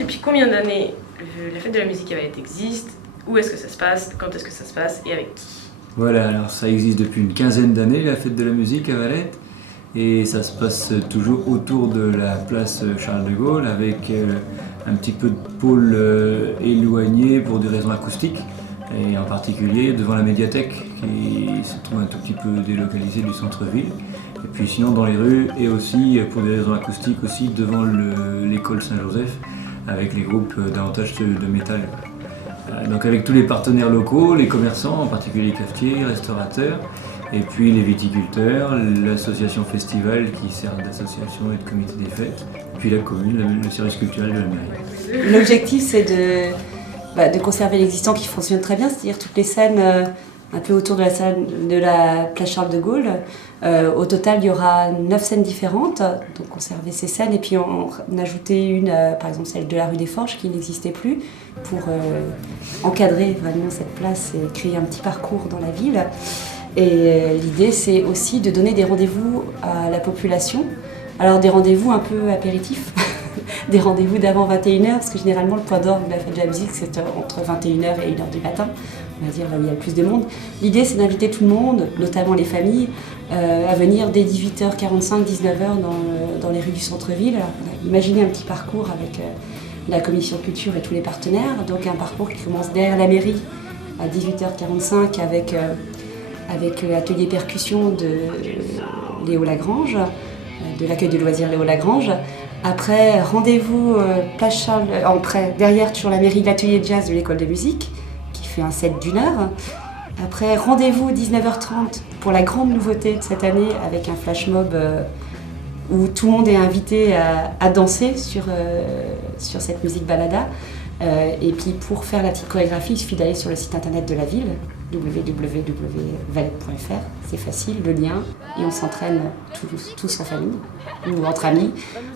Depuis combien d'années la fête de la musique à Valette existe? Où est-ce que ça se passe? Quand est-ce que ça se passe? Et avec qui? Voilà, alors ça existe depuis une quinzaine d'années, la fête de la musique à Valette. Et ça se passe toujours autour de la place Charles de Gaulle, avec un petit peu de pôle éloigné pour des raisons acoustiques, et en particulier devant la médiathèque qui se trouve un tout petit peu délocalisée du centre-ville. Et puis sinon dans les rues, et aussi pour des raisons acoustiques aussi devant l'école Saint-Joseph, avec les groupes davantage de métal. Donc avec tous les partenaires locaux, les commerçants, en particulier les cafetiers, restaurateurs, et puis les viticulteurs, l'association Festival qui sert d'association et de comité des fêtes, puis la commune, le service culturel de la mairie. L'objectif c'est de conserver l'existant qui fonctionne très bien, c'est-à-dire toutes les scènes un peu autour de la place Charles de Gaulle. Au total, il y aura 9 scènes différentes, donc conserver ces scènes et puis en ajouter une, par exemple celle de la rue des Forges qui n'existait plus, pour encadrer vraiment cette place et créer un petit parcours dans la ville. Et l'idée, c'est aussi de donner des rendez-vous à la population. Alors des rendez-vous un peu apéritifs, des rendez-vous d'avant 21h, parce que généralement le point d'orgue de la fête de la musique, c'est entre 21h et 1h du matin, on va dire là où il y a le plus de monde. L'idée, c'est d'inviter tout le monde, notamment les familles, à venir dès 18h45, 19h dans les rues du centre-ville. Alors, on a imaginé un petit parcours avec la commission culture et tous les partenaires, donc un parcours qui commence derrière la mairie à 18h45 avec l'atelier percussion de Léo Lagrange, de l'accueil de loisirs Léo Lagrange. Après, rendez-vous place Charles, derrière sur la mairie, l'atelier jazz de l'école de musique, qui fait un set d'1 heure. Après, rendez-vous 19h30 pour la grande nouveauté de cette année, avec un flash mob où tout le monde est invité à danser sur cette musique balada. Et puis pour faire la petite chorégraphie, il suffit d'aller sur le site internet de la ville, www.valette.fr, c'est facile, le lien, et on s'entraîne tous en famille ou entre amis.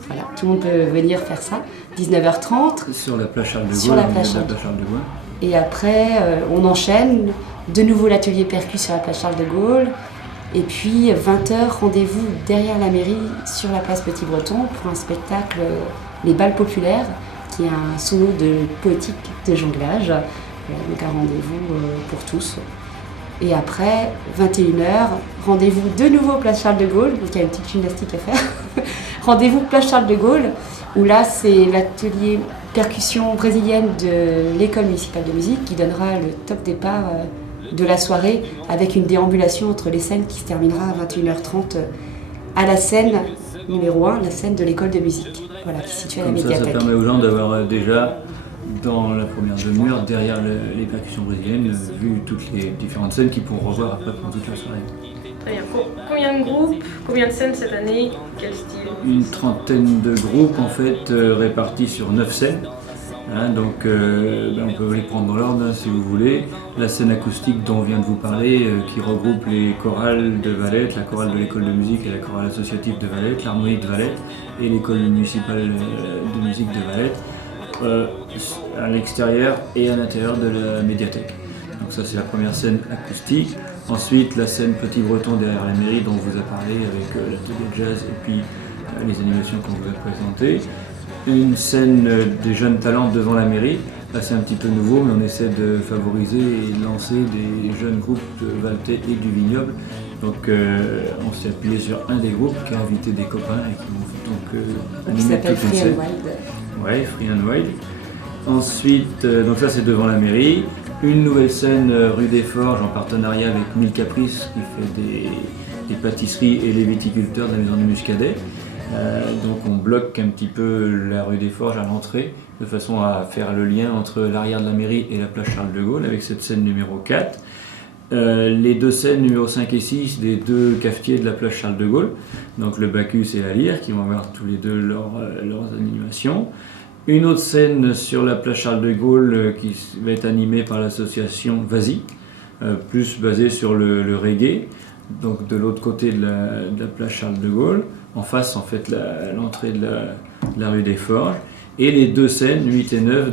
Voilà, tout le monde peut venir faire ça. 19h30. Sur la place Charles de Gaulle. Sur la place Charles de Gaulle. Et après, on enchaîne, de nouveau l'atelier percu sur la place Charles de Gaulle. Et puis 20h, rendez-vous derrière la mairie sur la place Petit-Breton pour un spectacle Les Balles Populaires, qui est un solo de poétique de jonglage. Voilà, donc un rendez-vous pour tous. Et après, 21h, rendez-vous de nouveau place Charles de Gaulle, donc il y a une petite gymnastique à faire. Rendez-vous place Charles de Gaulle, où là c'est l'atelier percussion brésilienne de l'école municipale de musique qui donnera le top départ de la soirée, avec une déambulation entre les scènes qui se terminera à 21h30 à la scène numéro 1, la scène de l'école de musique, voilà, qui est située à la médiathèque. Ça permet aux gens d'avoir déjà, dans la première demi-heure, derrière les percussions brésiliennes, vu toutes les différentes scènes qu'ils pourront revoir après pendant toute la soirée. Très bien. Combien de groupes, combien de scènes cette année? Quel style? Une trentaine de groupes en fait répartis sur 9 scènes. Donc on peut les prendre dans l'ordre si vous voulez. La scène acoustique dont on vient de vous parler, qui regroupe les chorales de Valette, la chorale de l'école de musique et la chorale associative de Valette, l'harmonie de Valette et l'école municipale de musique de Valette, à l'extérieur et à l'intérieur de la médiathèque. Donc ça c'est la première scène acoustique. Ensuite la scène Petit Breton derrière la mairie dont on vous a parlé avec l'atelier jazz et puis les animations qu'on vous a présentées. Une scène des jeunes talents devant la mairie. Là c'est un petit peu nouveau, mais on essaie de favoriser et lancer des jeunes groupes de Valtais et du Vignoble. Donc on s'est appuyé sur un des groupes qui a invité des copains et qui vont qui s'appelle Free and Wild. Ouais, Free and Wild. Ensuite, donc ça c'est devant la mairie. Une nouvelle scène rue des Forges en partenariat avec Mille Caprices qui fait des pâtisseries et les viticulteurs de la maison du Muscadet. Donc on bloque un petit peu la rue des Forges à l'entrée de façon à faire le lien entre l'arrière de la mairie et la place Charles de Gaulle avec cette scène numéro 4. Les deux scènes numéro 5 et 6 des deux cafetiers de la place Charles de Gaulle, donc le Bacchus et la Lyre qui vont avoir tous les deux leurs animations. Une autre scène sur la place Charles de Gaulle qui va être animée par l'association Vas-y, plus basée sur le reggae, donc de l'autre côté de la place Charles de Gaulle, en face en fait l'entrée de la rue des Forges, et les deux scènes 8 et 9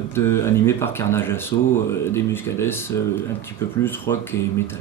animées par Carnage Asso, des Muscades un petit peu plus rock et métal.